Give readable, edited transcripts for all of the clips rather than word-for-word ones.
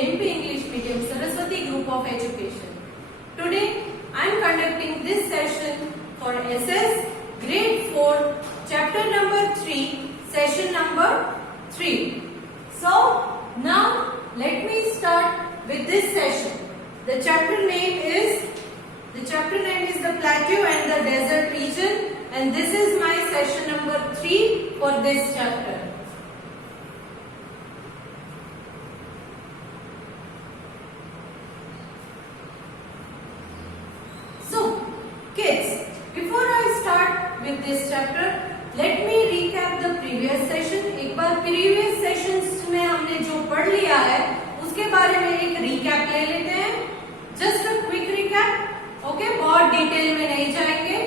JMP English Medium Saraswati Group of Education. Today I am conducting this session for SS Grade 4 Chapter number 3 Session number 3. So now let me start with this session. The chapter name is the Plateau and the Desert Region, and this is my session number 3 for this chapter. So kids, before I start with this chapter, let me recap the previous session. एक बार previous sessions में हमने जो पढ़ लिया है उसके बारे में एक recap ले लेते हैं. Just a quick recap. Okay, बहुत डिटेल में नहीं जाएंगे.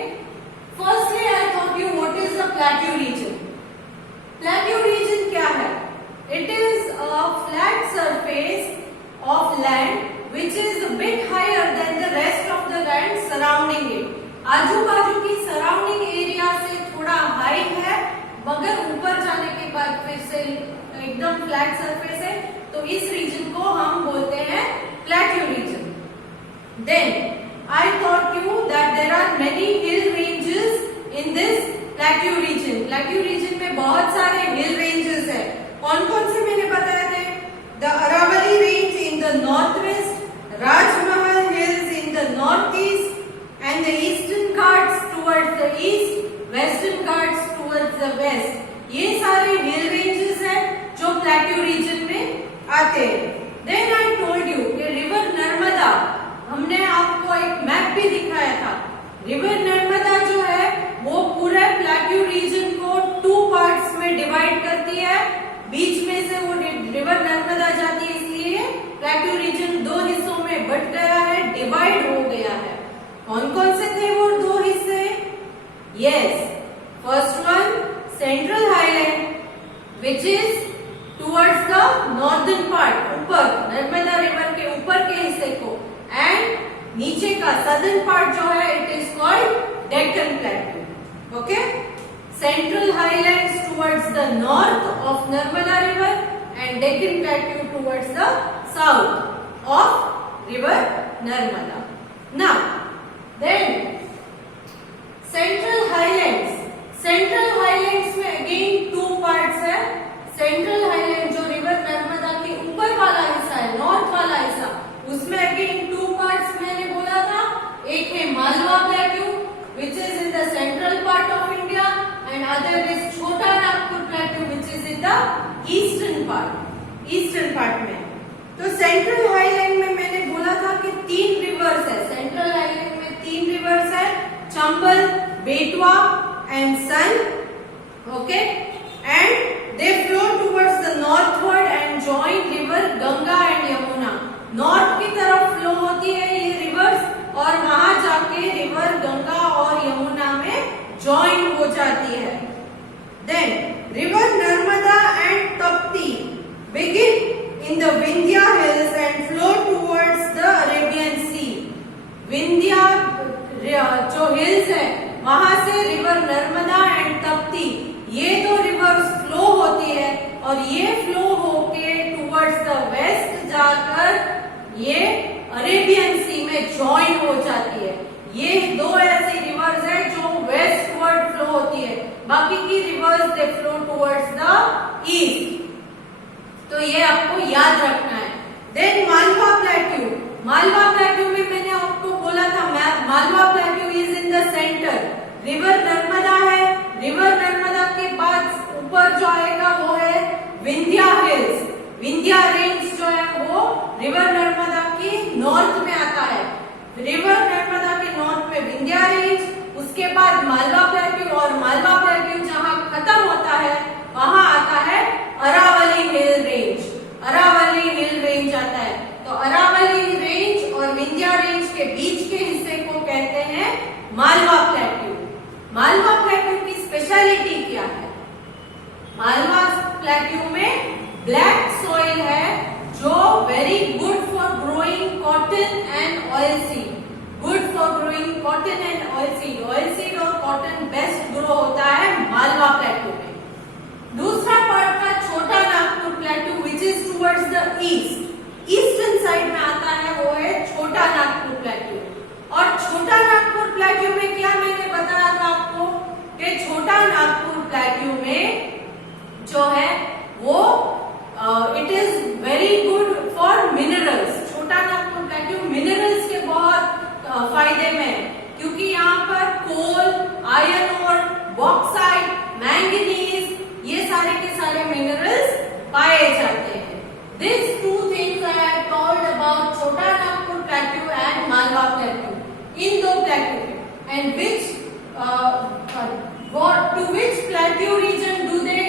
Firstly, I taught you what is the plateau region. Plateau region क्या है? It is a flat surface of land which is a bit higher than the rest of the land surrounding it. आजू बाजू की surrounding area से थोड़ा high है, मगर ऊपर जाने के बाद फिर से एकदम फ्लैट सरफेस है, तो इस रीजन को हम बोलते हैं plateau region. Then I taught you that there are many hill ranges in this plateau region. Plateau region में बहुत सारे hill ranges है. कौन-कौन से मैंने बताए थे? The Aravalli range in the northwest, Rajmahal hills in the northeast, and the eastern Ghats towards the east, western Ghats towards the west. ये सारे hill ranges हैं जो plateau region में आते हैं. Then I told you कि river Narmada, हमने आपको एक मैप भी दिखाया था. रिवर नर्मदा जो है वो पूरे प्लेट्यू रीजन को 2 पार्ट्स में डिवाइड करती है. बीच में से वो रिवर नर्मदा जाती है, इसलिए प्लेट्यू रीजन 2 हिस्सों में बट गया है, डिवाइड हो गया है. कौन कौन से थे वो 2 हिस्से? Yes, first one central highland which is towards the northern part, ऊपर नर्मदा रिवर के ऊपर के हिस्से को, एंड नीचे का सदर्न पार्ट जो है it is called Deccan plateau. Okay, central highlands towards the north of Narmada river and Deccan plateau towards the south of river Narmada. Now then central highlands में अगेन 2 पार्ट्स है. सेंट्रल हाईलैंड जो रिवर नर्मदा के ऊपर वाला हिस्सा है, नॉर्थ वाला हिस्सा, उसमें अगेन 2 पार्ट्स मैंने बोला था. एक है Malwa plateau which is in the central part of India, and other is Chota Nagpur plateau which is in the eastern part में. तो सेंट्रल हाईलैंड में मैंने बोला था कि 3 रिवर्स है. सेंट्रल हाईलैंड में 3 रिवर्स है, Chambal, Betwa and Son. Okay, and they flow towards the northward and join river Ganga and Yamuna. North की तरफ फ्लो होती है ये रिवर्स, और वहां जाके रिवर गंगा और यमुना में जॉइन हो जाती है. Then river Narmada and Tapti begin in the Vindhya hills and flow towards the Arabian Sea. Vindhya जो हिल्स है वहां से रिवर नर्मदा एंड तप्ती, ये 2 रिवर्स फ्लो होती है, और ये फ्लो होके टुवर्ड्स द वेस्ट जाकर ये अरेबियन सी में जॉइन हो जाती है. ये 2 ऐसी रिवर्स है जो वेस्टवर्ड फ्लो होती है, बाकी की reverse they flow towards the east. तो ये आपको याद रखना है. देन मालवा प्लेट्यू में मैंने आपको बोला था Malwa plateau is in the centre. River Narmada है, रिवर नर्मदा के बाद ऊपर जो आएगा वो है विंध्या हिल्स. विंध्या रेंज जो है वो रिवर नर्मदा की नॉर्थ में आता है. रिवर नर्मदा के नॉर्थ में विंध्या रेंज, उसके बाद मालवा प्लेट्यू, और मालवा प्लेट्यू जहां खत्म होता है वहां आता है Aravalli hill range. Aravalli hill range आता है. तो अरावली रेंज और विंध्या रेंज के बीच के हिस्से को कहते हैं मालवा प्लेट्यू. मालवा प्लेट्यू की स्पेशलिटी क्या है? मालवा प्लेट्यू में ब्लैक सॉइल है जो very good for growing cotton and oil seed. Good for growing cotton and oil seed. Oil seed और कॉटन बेस्ट ग्रो होता है मालवा प्लेट्यू में. दूसरा पार्ट था Chota Nagpur plateau which is towards the east. इस इन दो प्लेट्यू पे, and which to which plateau region do they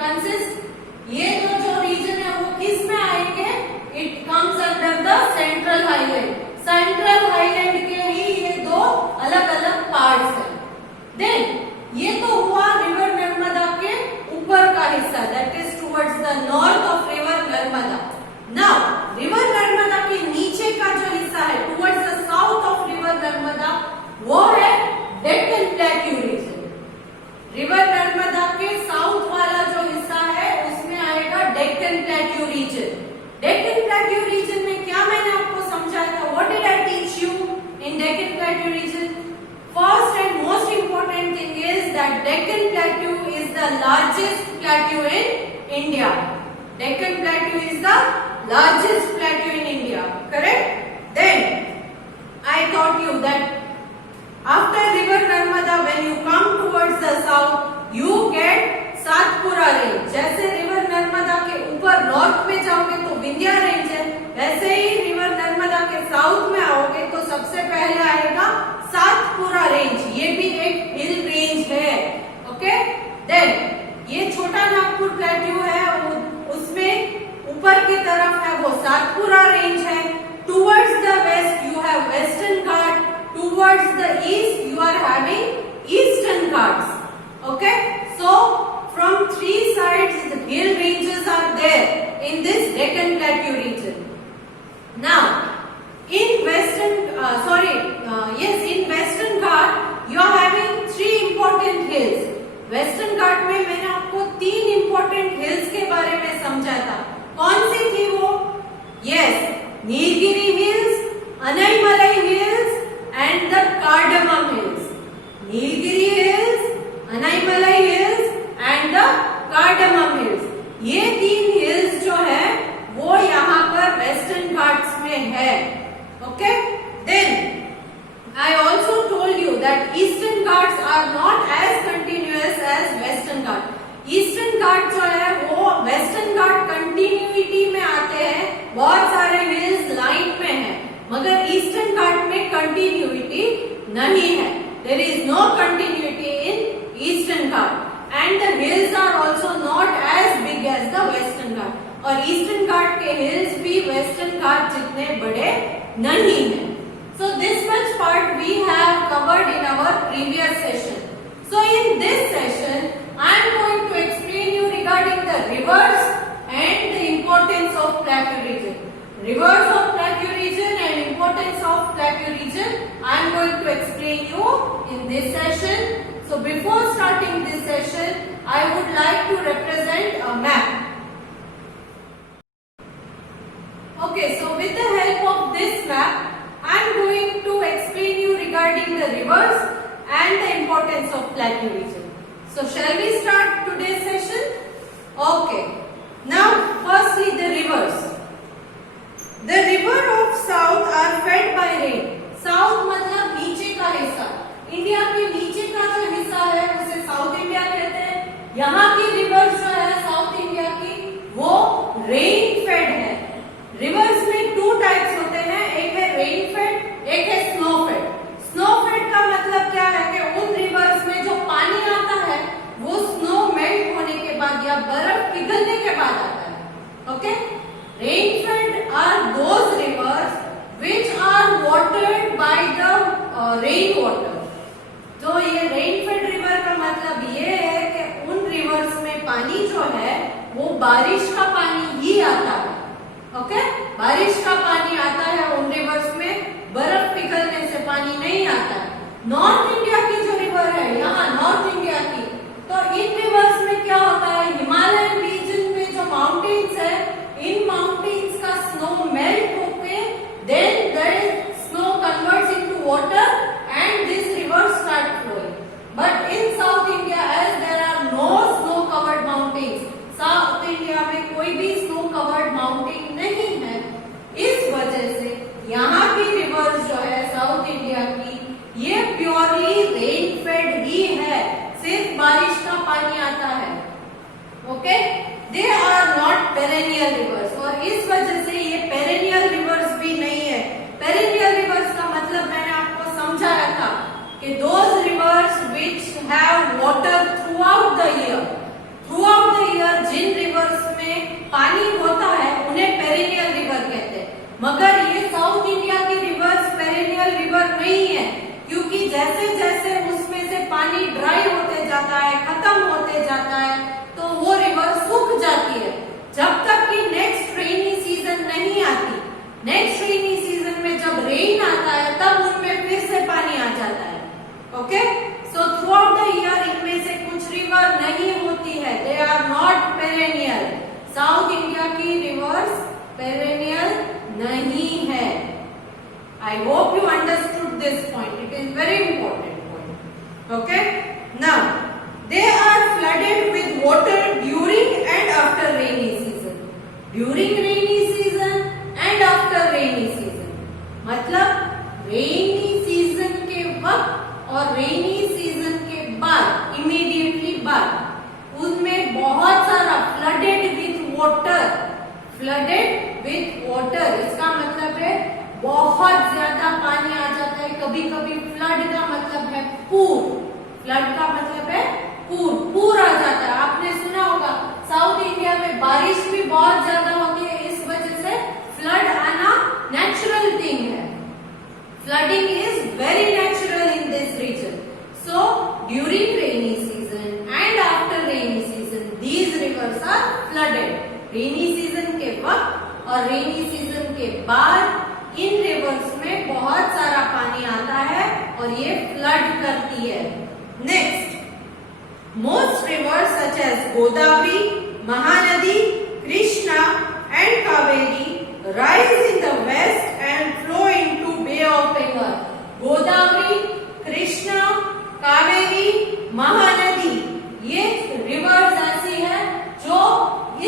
consist? ये जो रीजन है वो किस में आएंगे? It comes under the central highland. Central highland के ही ये दो अलग अलग पार्ट्स हैं। देन ये तो हुआ रिवर नर्मदा के ऊपर का हिस्सा, that is towards the north of river Narmada. Now river Narmada के नीचे का जो हिस्सा है towards the south of river Narmada, वो है Deccan plateau region. River Narmada के साउथ वाला जो हिस्सा है उसमें आएगा Deccan plateau region. Deccan plateau region में क्या मैंने आपको समझाया था? What did I teach you in Deccan plateau region? First and most important thing is that Deccan Plateau is the largest plateau in India. Deccan Plateau is the largest plateau in India. Correct? Then I taught you that after river Narmada, when you come towards the south, you get Satpura range. जैसे river Narmada के ऊपर north में जाओगे तो Vindhya range है, वैसे ही river Narmada के south में आओगे तो सबसे पहले आएगा सातपुरा रेंज। ये भी एक हिल रेंज है। ओके, देन ये छोटा नागपुर प्लेट्यू है, उसमें ऊपर की तरफ है वो सातपुरा रेंज है। Towards the west you have Western Ghat, towards the east you are having Eastern Ghats. Okay, so from three sides the hill ranges are there in this Deccan Plateau region. Now in western in western Ghat you are having three important hills. Western Ghat में मैंने आपको तीन important hills के बारे में समझाया था। कौन सी थी वो? Yes, Nilgiri hills, अनाईमलाई hills and the Cardamom hills. Nilgiri hills, अनाईमलाई hills and the Cardamom hills. ये तीन hills जो है वो यहाँ पर वेस्टर्न घाट्स में है। Okay? Then I also told you that eastern Ghats are not as continuous as western Ghat. Eastern Ghat जो है वो western Ghat continuity में आते हैं, बहुत सारे hills लाइन में हैं, मगर eastern Ghat में continuity नहीं है। There is no continuity in eastern Ghat. And the hills are also not as big as the western Ghat. और ईस्टर्न घाट के हिल्स भी वेस्टर्न घाट जितने बड़े नहीं हैं। So this much part we have covered in our previous session. So in this session I am going to explain you regarding the rivers and the importance of plateau region. Rivers of plateau region and importance of plateau region I am going to explain you in this session. So before starting this session I would like to represent a map. Okay, so with the help of this map, I am going to explain you regarding the rivers and the importance of plateau region. So shall we start today's session? Okay. Now, firstly the rivers. The river of south are fed by rain. South मतलब नीचे का हिस्सा। India के नीचे का जो हिस्सा है उसे साउथ इंडिया कहते हैं। यहाँ की रिवर्स जो है साउथ इंडिया की वो रेन फेड है। रिवर्स में टू टाइप्स होते हैं, एक है रेन फेड, एक है स्नो फेड। स्नो फेड का मतलब क्या है कि उन रिवर्स में जो पानी आता है वो स्नो मेल्ट होने के बाद या बर्फ पिघलने के बाद आता है। Okay, rain fed are those rivers which are watered by the rain water. तो ये रेन फेड रिवर का मतलब ये है कि उन रिवर्स में पानी जो है वो बारिश का पानी ही आता है। ओके, बारिश का पानी आता है उन रिवर्स में, बर्फ पिघलने से पानी नहीं आता है। नॉर्थ इंडिया की जो रिवर है यहाँ नॉर्थ इंडिया की, तो इन रिवर्स में क्या होता है, हिमालयन रीजन में जो माउंटेन्स है इन माउंटेन्स का स्नो मेल्ट होके then the snow converts into water and this river start flowing. But in south India as there are no snow covered mountains, south India में कोई भी स्नो कवर्ड माउंटेन नहीं है, इस वजह से यहाँ की रिवर्स जो है साउथ इंडिया की ये प्योरली रेन फेड ही है, सिर्फ बारिश का पानी have water throughout the year. Throughout the year जिन रिवर्स में पानी होता है उन्हें पेरिनियल रिवर कहते हैं, मगर ये साउथ इंडिया की रिवर्स पेरिनियल रिवर नहीं है, क्योंकि जैसे जैसे उसमें से पानी ड्राई होते जाता है, खत्म होते जाता है, तो वो रिवर सूख जाती है जब तक कि नेक्स्ट रेनी सीजन नहीं आती। नेक्स्ट रेनी सीजन में जब रेन आता है तब उनमें फिर से पानी आ जाता है। Okay, so throughout the year इनमें से कुछ रिवर नहीं होती है, they are not perennial. South India की रिवर्स पेरेनियल नहीं है। I hope you understood this point, it is very important point. Okay, now they are flooded with water during and after rainy season. During rainy season and after rainy season, मतलब rainy season के वक्त और रेनी season के बाद, immediately बाद, उनमें बहुत सारा flooded with water. Flooded with water इसका मतलब है बहुत ज्यादा पानी आ जाता है। कभी कभी फ्लड का मतलब है पूर, फ्लड का मतलब है पूर, पूर आ जाता है। आपने सुना होगा साउथ इंडिया में बारिश भी बहुत ज्यादा होती है, इस वजह से फ्लड आना नेचुरल थिंग है। Flooding is very natural in this region. So during rainy season and after rainy season these rivers are flooded. Rainy season के वक्त और रेनी सीजन के बाद इन रिवर्स में बहुत सारा पानी आता है और ये फ्लड करती है। Next, most rivers such as Godavari, Mahanadi, Krishna and Kaveri rise in the west and flow into Bay of Bengal. Godavari, Krishna, Kaveri, Mahanadi ये रिवर्स ऐसी है जो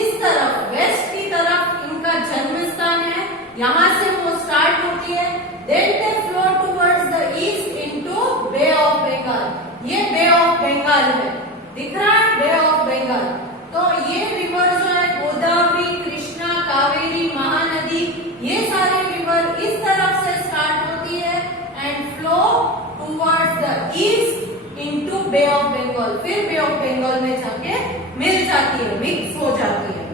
इस तरफ वेस्ट की तरफ इनका जन्म स्थान है, यहाँ से वो स्टार्ट होती है, then they flow towards the east into Bay of Bengal. ये बे ऑफ बंगाल है, दिख रहा है बे ऑफ बंगाल। तो ये रिवर जो है गोदावरी, कृष्णा, कावेरी, महानदी, ये सारे रिवर इस तरफ से स्टार्ट होती है and flow towards the east into Bay of Bengal, फिर बे ऑफ बंगाल में जाके मिल जाती है, मिक्स हो जाती है।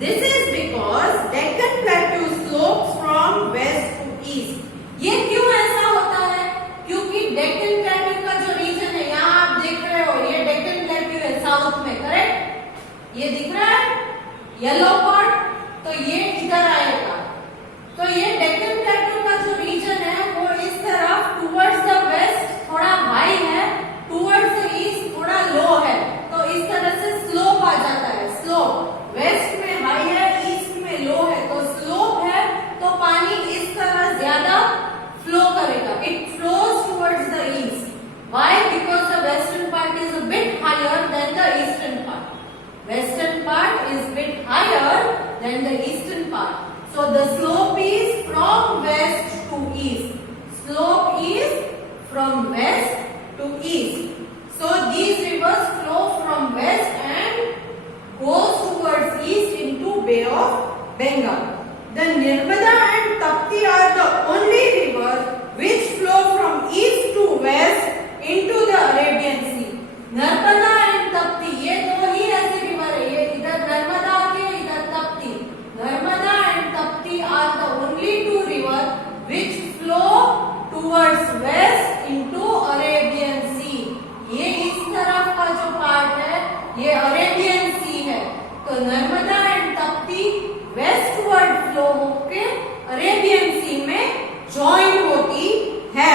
This is because Deccan plateau slopes from west to east. ये क्यों ऐसा होता है? क्योंकि डेक्कन प्लेट्यू का जो रीजन है, यहाँ आप देख रहे हो ये डेक्कन प्लेट्यू है साउथ में, करेक्ट? ये दिख रहा है येलो पार्ट, तो ये इधर आएगा। तो ये डेक्कन प्लेट्यू का जो रीजन है वो इस तरफ टुवर्ड्स द वेस्ट थोड़ा हाई है, टुवर्ड्स द ईस्ट थोड़ा लो है, तो इस तरह से स्लोप आ जाता है। स्लोप वेस्ट में हाई है, ईस्ट में लो है, तो स्लोप है तो पानी इस तरह ज्यादा फ्लो करेगा, it flows towards the east. Why? Because the western part is a bit higher than the eastern part. Western part is bit higher than the eastern part. So the slope is from west to east. Slope is from west to east. So these rivers flow from west and goes towards east into Bay of Bengal. The Narmada and Tapti are the only rivers which flow from east to west into the Arabian Sea. Narmada and Tapti ये दो ही ऐसी river है, ये इधर नर्मदा आती है, इधर Tapti. Narmada and Tapti are the only two river which flow towards west into Arabian Sea. ये इस तरफ का जो पार्ट है ये अरेबियन सी है, तो Narmada and Trupti westward flow होके अरेबियन सी में ज्वाइन होती है।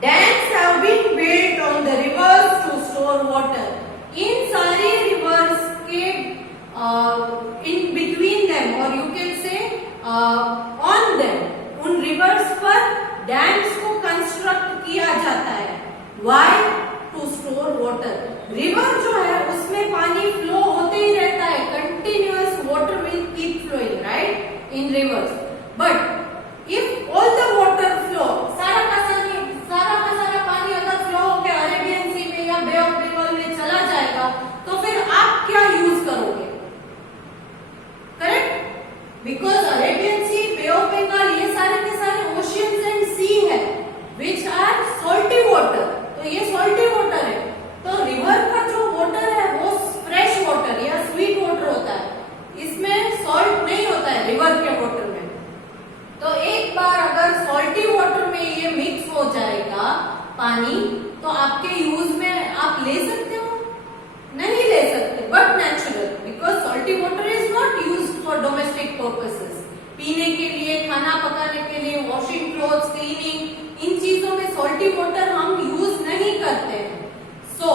Dams have been built on the rivers to store water. इन सारी रिवर्स के in between them or you can say on them, उन रिवर्स पर डैम्स को कंस्ट्रक्ट किया जाता है। Why? To store water. रिवर जो है उसमें पानी फ्लो होते ही रहता है, continuous water will keep flowing right in rivers. But if all the water flow, सारा का सारा पानी अगर फ्लो होकर अरेबियन सी में या बे ऑफ बंगाल में चला जाएगा तो फिर आप क्या यूज करोगे? Correct? Because Arabian Sea, Bay of Bengal ये सारे के सारे ओशियंस एंड सी है विच आर सॉल्टी वाटर, तो ये सॉल्टी वाटर खाना पकाने के लिए, वॉशिंग क्लोथ्स, क्लीनिंग, इन चीजों में सॉल्टी वाटर हम यूज नहीं करते हैं। So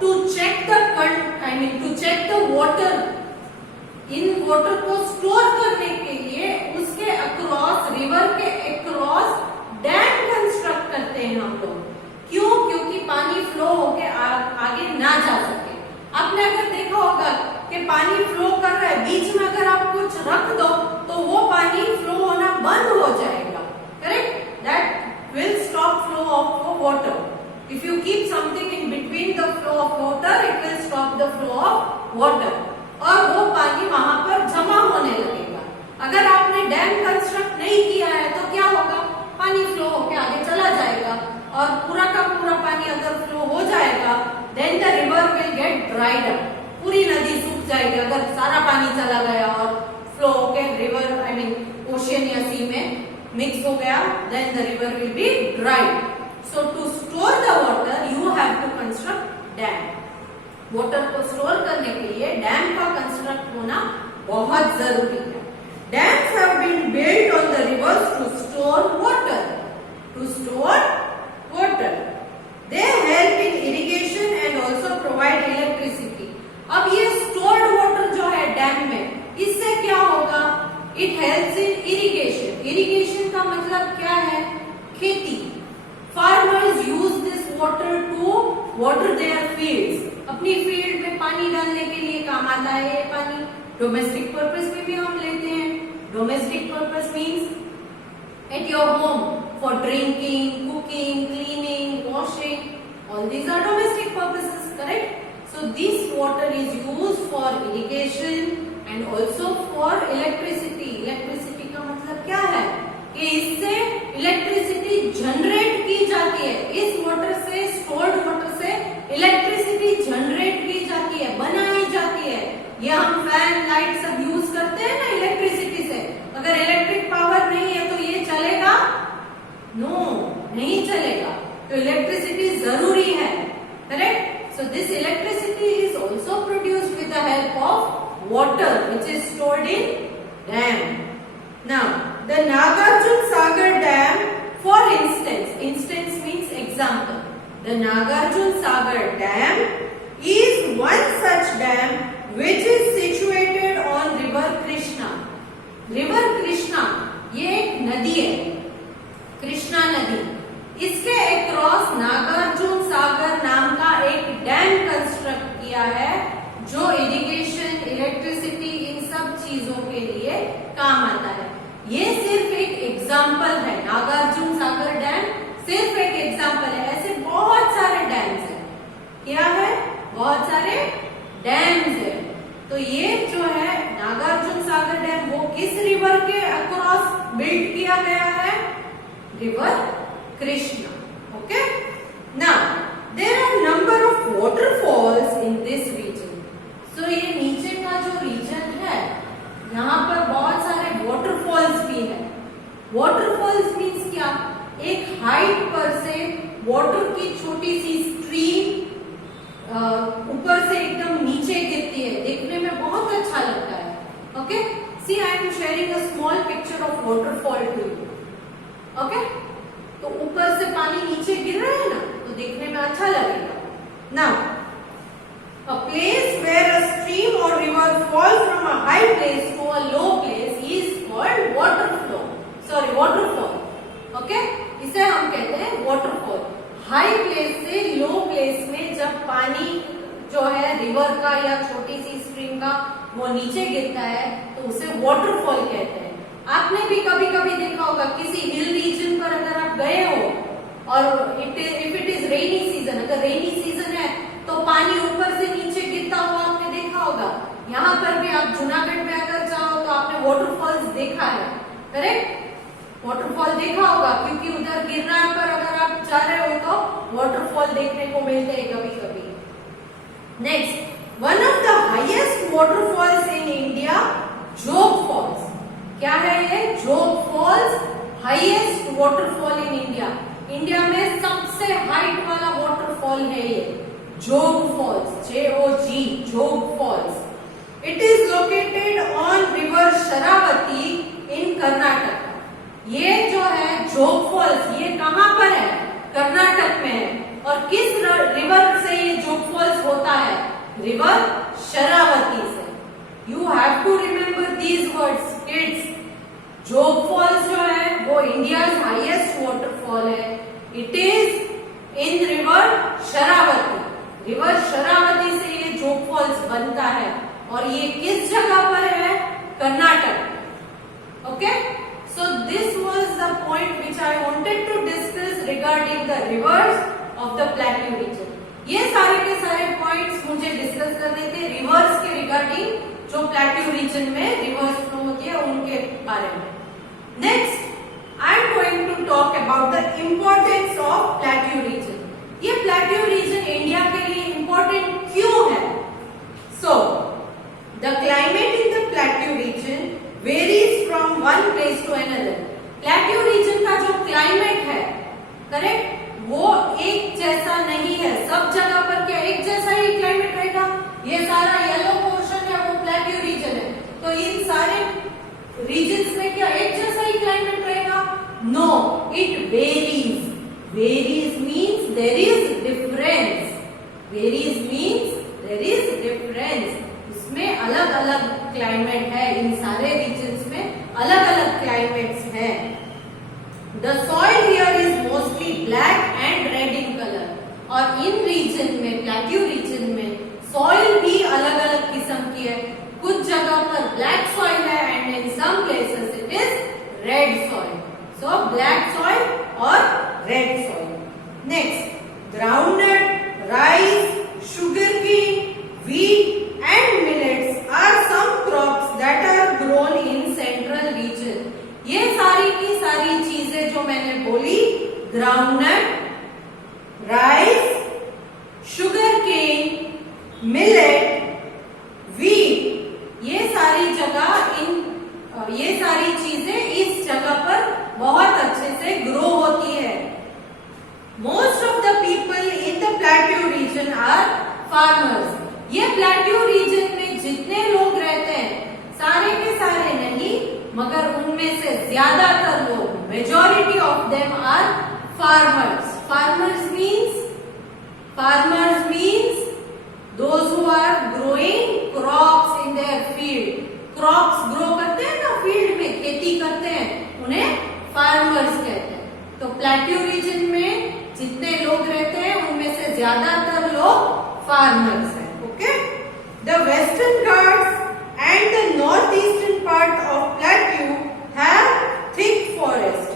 to check the water, इन वाटर को स्टोर करने के लिए उसके अक्रॉस, रिवर के अक्रॉस डैम कंस्ट्रक्ट करते हैं हम लोग। क्यों? क्योंकि पानी फ्लो होके आगे ना जा सके। आपने अगर देखा होगा कि पानी फ्लो कर रहा है, बीच में अगर आप कुछ रख दो तो वो पानी फ्लो होना बंद हो जाएगा, correct? That will stop flow of water. If you keep something in between the flow of water, it will stop the flow of water, और वो पानी वहां पर जमा होने लगेगा। अगर आपने डैम कंस्ट्रक्ट नहीं किया है तो क्या होगा? पानी फ्लो होके आगे चला जाएगा, और पूरा का पूरा पानी अगर फ्लो हो जाएगा, then the river will get dried up, पूरी नदी सूख जाएगी। अगर सारा पानी चला गया और फ्लो होके रिवर ओशियन या सी में मिक्स हो गया, then the river will be dried. So to store the water you have to construct dam. Water को स्टोर करने के लिए डैम का कंस्ट्रक्ट होना बहुत जरूरी है। Dams have been built on the rivers to store water. They help in irrigation and also provide electricity. अब ये stored water जो है डैम में, इससे क्या होगा? It helps in irrigation. Irrigation का मतलब क्या है? खेती। Farmers use this water to water their fields. अपनी फील्ड में पानी डालने के लिए काम आता है ये पानी। डोमेस्टिक पर्पस में भी हम लेते हैं। Domestic purpose means at your home for drinking, cooking, cleaning, washing, all these are domestic purposes, correct? So this water is used for irrigation and also for electricity. Electricity का मतलब क्या है? कि इससे इलेक्ट्रिसिटी जनरेट की जाती है। इस वाटर से, स्टोर्ड वाटर से इलेक्ट्रिसिटी जनरेट की जाती है, बनाई जाती है। ये हम फैन, लाइट सब यूज करते हैं ना इलेक्ट्रिसिटी से। अगर इलेक्ट्रिक पावर नहीं है तो ये चलेगा? नो, नहीं चलेगा। तो इलेक्ट्रिसिटी जरूरी है, correct? So this electricity is also produced with the help of water which is stored in dam. Now the Nagarjuna Sagar Dam, for instance means example. The Nagarjuna Sagar Dam is one such dam which is situated on river Krishna. River Krishna ये एक नदी है, कृष्णा नदी। इसके across Nagarjuna Sagar नाम का एक dam construct किया है, जो इरिगेशन, इलेक्ट्रिसिटी, इन सब चीजों के लिए काम आता है। ये सिर्फ एक एग्जाम्पल है। नागार्जुन सागर डैम सिर्फ एक एग्जाम्पल है। ऐसे बहुत सारे डैम्स हैं। क्या है? बहुत सारे डैम्स हैं। तो ये जो है नागार्जुन सागर डैम, वो किस रिवर के अक्रॉस बिल्ड किया गया है? River Krishna. Okay, now there are number of waterfalls in this region. So ये नीचे का जो रीजन है, यहाँ पर बहुत सारे वाटरफॉल्स भी है। वाटरफॉल्स मीन्स क्या? एक हाइट पर से वाटर की छोटी सी स्ट्रीम ऊपर से एकदम नीचे गिरती है, देखने में बहुत अच्छा लगता है। Okay, see I am sharing a small picture of waterfall to you. Okay, तो ऊपर से पानी नीचे गिर रहा है ना, तो देखने में अच्छा लगेगा। Now a place where a stream or river falls from a high place to a low place is called waterfall. Okay? इसे हम कहते हैं waterfall. हाई प्लेस से लो प्लेस में जब पानी जो है रिवर का या छोटी सी स्ट्रीम का वो नीचे गिरता है तो उसे वाटरफॉल कहते हैं। आपने भी कभी कभी देखा होगा किसी हिल रीजन पर अगर आप गए हो और if it is rainy season, अगर रेनी सीजन है तो पानी ऊपर से नीचे गिरता हुआ आपने देखा होगा। यहाँ पर भी आप जूनागढ़ में अगर जाओ तो आपने वाटरफॉल्स देखा है, करेक्ट? वाटरफॉल देखा होगा, क्योंकि उधर गिरनार पर अगर आप जा रहे हो तो वाटरफॉल देखने को मिलते हैं कभी कभी। Next, one of the highest waterfalls in India, Jog falls. क्या है ये? Jog falls highest waterfall in India. India में सबसे हाइट वाला वाटरफॉल है ये Jog falls, JOG, Jog falls. It is located on river Sharavati in Karnataka. River Sharavati से। You have to remember these words kids. Jog falls जो है वो इंडियाज हाईएस्ट वाटरफॉल है। It is in river Sharavati. River Sharavati से ये जोग फॉल्स बनता है और ये किस जगह पर है? Karnataka. Okay, so this was the point which I wanted to discuss regarding the rivers of the plateau region. ये सारे के सारे पॉइंट्स मुझे डिस्कस करने थे रिवर्स के रिगार्डिंग, जो प्लेट्यू रीजन में रिवर्स फ्लो होती है उनके बारे में। Next I am going to talk about the importance of plateau region. ये प्लेट्यू रीजन इंडिया के लिए इंपॉर्टेंट क्यों है? So the climate in the plateau region varies from one place to another. Plateau region का जो climate है, correct, वो एक जैसा नहीं है। सब जगह पर क्या एक जैसा ही क्लाइमेट रहेगा? ये सारा येलो पोर्शन है वो प्लेट्यू रीजन है, तो इन सारे रीजन्स में क्या एक जैसा ही क्लाइमेट रहेगा? No, it varies. Varies means there is difference. Varies means there is difference. इसमें अलग अलग क्लाइमेट है, इन सारे रीजन्स में अलग अलग क्लाइमेट्स हैं। The soil here is mostly black and red in color। और इन रीजन में, प्लेट्यू रीजन में सॉइल भी अलग अलग किस्म की है। कुछ जगह पर ब्लैक सॉइल है and in some places it is red soil. So black soil और red soil. Next, groundnut, rice, sugarcane, wheat and millets are some crops that are grown in central region। ये सारी की सारी चीजें जो मैंने बोली, groundnut, rice, sugarcane, millet, wheat, ये सारी चीजें इस जगह पर बहुत अच्छे से ग्रो होती है। Most of the people in the plateau region are farmers. ये प्लेट्यू रीजन में जितने लोग रहते हैं, सारे के सारे नहीं मगर उनमें से ज्यादातर लोग, majority of them are farmers. Farmers means those who are growing crops in their field. Crops grow करते हैं ना फील्ड में, खेती करते हैं, उन्हें फार्मर्स कहते हैं। तो प्लेट्यू रीजन में जितने लोग रहते हैं उनमें से ज्यादातर लोग फार्मर्स हैं। Okay, the western Ghats and the northeastern part of plateau have thick forest।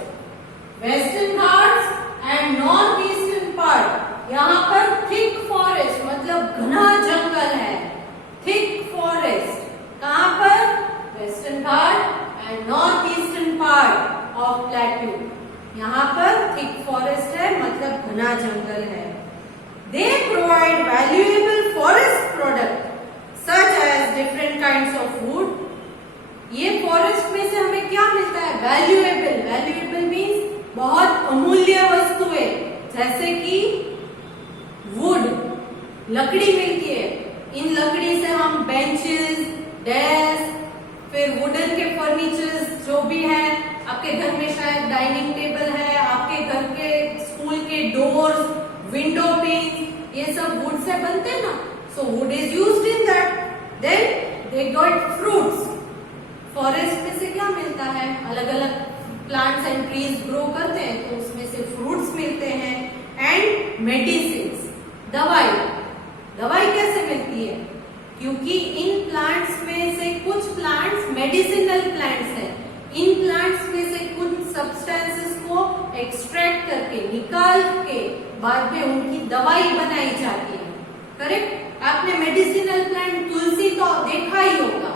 Western Ghats and northeastern part, यहाँ पर thick forest मतलब घना जंगल है। thick forest कहाँ पर? Western Ghats and northeastern part of plateau, यहाँ पर thick forest है मतलब घना जंगल है। They provide valuable forest product such as different kinds of wood। ये फॉरेस्ट में से हमें क्या मिलता है? वैल्यूएबल। वैल्यूएबल मीन्स बहुत अमूल्य वस्तुएं, जैसे कि वुड, लकड़ी मिलती है। इन लकड़ी से हम बेंचेस, डेस्क, फिर वुडन के फर्नीचर्स जो भी है, आपके घर में शायद डाइनिंग टेबल है, आपके घर के स्कूल के डोर्स, विंडो पेन्स, ये सब वुड से बनते हैं ना। So wood is used in that। Then they got fruits। Forest में से क्या मिलता है? अलग अलग प्लांट्स एंड ट्रीज ग्रो करते हैं, तो उसमें से फ्रूट्स मिलते हैं। एंड मेडिसिन्स, दवाई कैसे मिलती है? क्योंकि इन प्लांट्स में से कुछ प्लांट्स मेडिसिनल प्लांट्स हैं। इन प्लांट्स में से कुछ सब्सटेंसेस को एक्सट्रैक्ट करके, निकाल के बाद में उनकी दवाई बनाई जाती है। करेक्ट? आपने मेडिसिनल प्लांट तुलसी तो देखा ही होगा,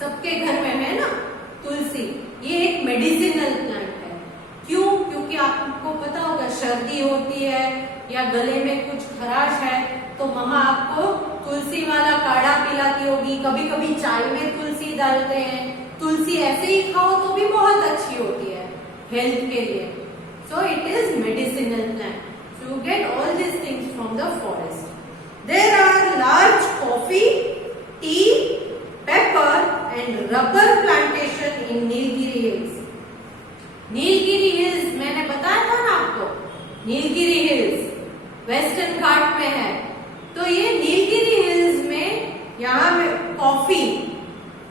सबके घर में है ना तुलसी। ये एक मेडिसिनल प्लांट है। क्यों? क्योंकि आपको पता होगा सर्दी होती है या गले में कुछ खराश है तो मम्मा आपको तुलसी वाला काढ़ा पिलाती होगी। कभी कभी चाय में तुलसी डालते हैं। तुलसी ऐसे ही खाओ तो भी बहुत अच्छी होती है हेल्थ के लिए। So it is medicinal plant. So you get all these things from the forest। There are large coffee, tea, pepper and rubber plantation in Nilgiri Hills। Nilgiri hills मैंने बताया था ना आपको, नीलगिरी हिल्स वेस्टर्न घाट में है। तो ये नीलगिरी हिल्स में यहाँ में कॉफी,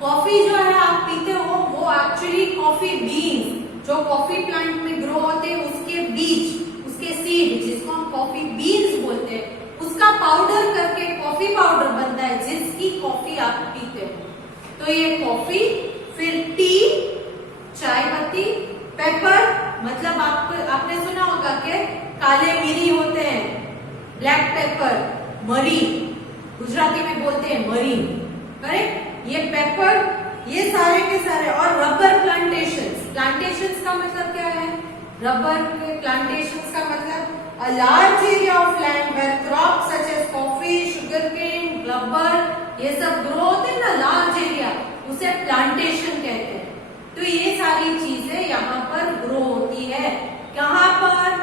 कॉफी जो है आप पीते हो वो एक्चुअली कॉफी बीन्स जो कॉफी प्लांट में ग्रो होते हैं उसके बीज, उसके सीड जिसको हम कॉफी बीन्स बोलते हैं, उसका पाउडर करके कॉफी पाउडर बनता है जिसकी कॉफी आप पीते हो। तो ये कॉफी, फिर टी, चाय पत्ती, पेपर मतलब आपने सुना होगा कि काले मिरी होते हैं, ब्लैक पेपर, मरी गुजराती में बोलते हैं मरी, करेक्ट। ये पेपर, ये सारे के सारे, और रबर प्लांटेशंस, प्लांटेशंस का मतलब क्या है? रबर के प्लांटेशंस का मतलब a large area of land where crops such as coffee, sugarcane, rubber ये सब ग्रो होते हैं ना, लार्ज एरिया, उसे प्लांटेशन कहते हैं। तो ये सारी चीजें यहाँ पर ग्रो होती है, कहाँ पर?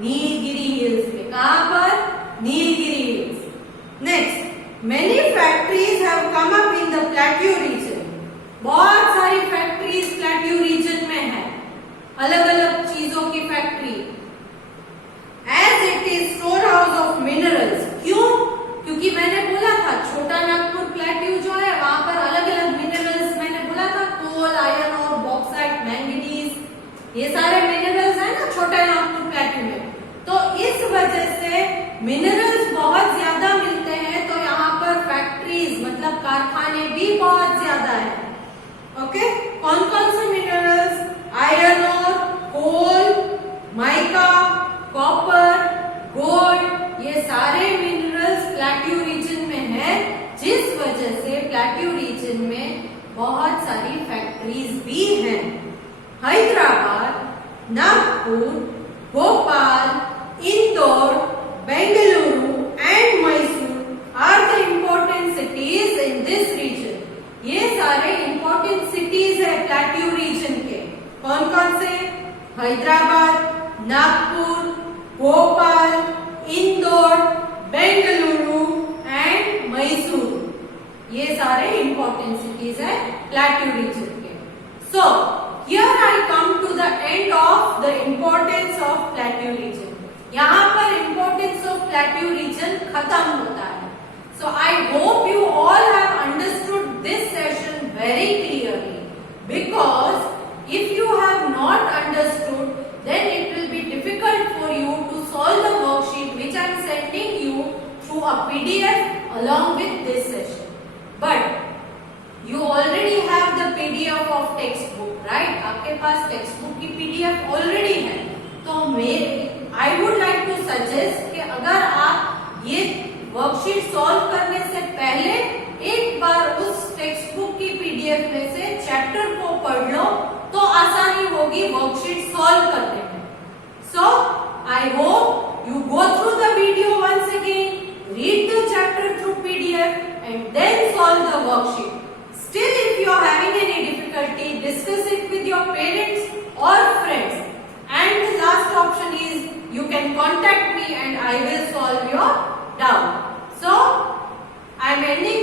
नीलगिरी हिल्स में। कहाँ पर? Nilgiri hills. Next, many factories have come up in the plateau reason. बहुत सारी फैक्ट्रीज प्लेट्यू रीजन में है, अलग अलग चीजों की factory. As it is storehouse of minerals। क्यों? क्योंकि मैंने बोला था छोटा नागपुर प्लेट्यू जो है वहां पर अलग अलग मिनरल्स, मैंने बोला था कोल, आयरन और बॉक्साइट, मैंगनीज, ये सारे मिनरल्स है ना छोटा नागपुर प्लेट्यू में। तो इस वजह से मिनरल्स बहुत ज्यादा मिलते हैं, तो यहाँ पर फैक्ट्रीज मतलब कारखाने भी बहुत ज्यादा है। ओके, कौन कौन से मिनरल्स? आयरन और कोल, माइका, कॉपर, गोल्ड, ये सारे मिनरल्स प्लेट्यू रीजन में है, जिस वजह से प्लेट्यू रीजन में बहुत सारी फैक्ट्रीज भी हैं। Hyderabad, Nagpur, Bhopal, Indore, Bengaluru and Mysore are the important cities in this region. ये सारे इम्पोर्टेंट सिटीज है प्लेट्यू रीजन के। कौन कौन से? हैदराबाद, नागपुर, भोपाल, इंदौर, बेंगलुरु एंड मैसूर, ये सारे इंपॉर्टेंट सिटीज है प्लेट्यू रीजन के। So here I come to the end of the importance of plateau region. यहाँ पर इम्पोर्टेंस ऑफ प्लेट्यू रीजन खत्म होता है। So I hope you all have understood this session very clearly, because if you have not understood then it will be difficult for you to solve the worksheet which I am sending you through a PDF along with this session. But you already have the PDF of textbook, right? आपके पास textbook की PDF already है। तो I would like to suggest कि अगर आप ये worksheet solve करने से पहले एक बार उस टेक्स्टबुक की PDF में से चैप्टर को पढ़ लो, तो आसानी होगी वर्कशीट सॉल्व करने में। So I hope you go through the video once again, read the chapter through PDF and then solve the worksheet. Still if you are having any difficulty, discuss it with your parents और friends, and the last option is you can contact me and I will solve your doubt. So I am ending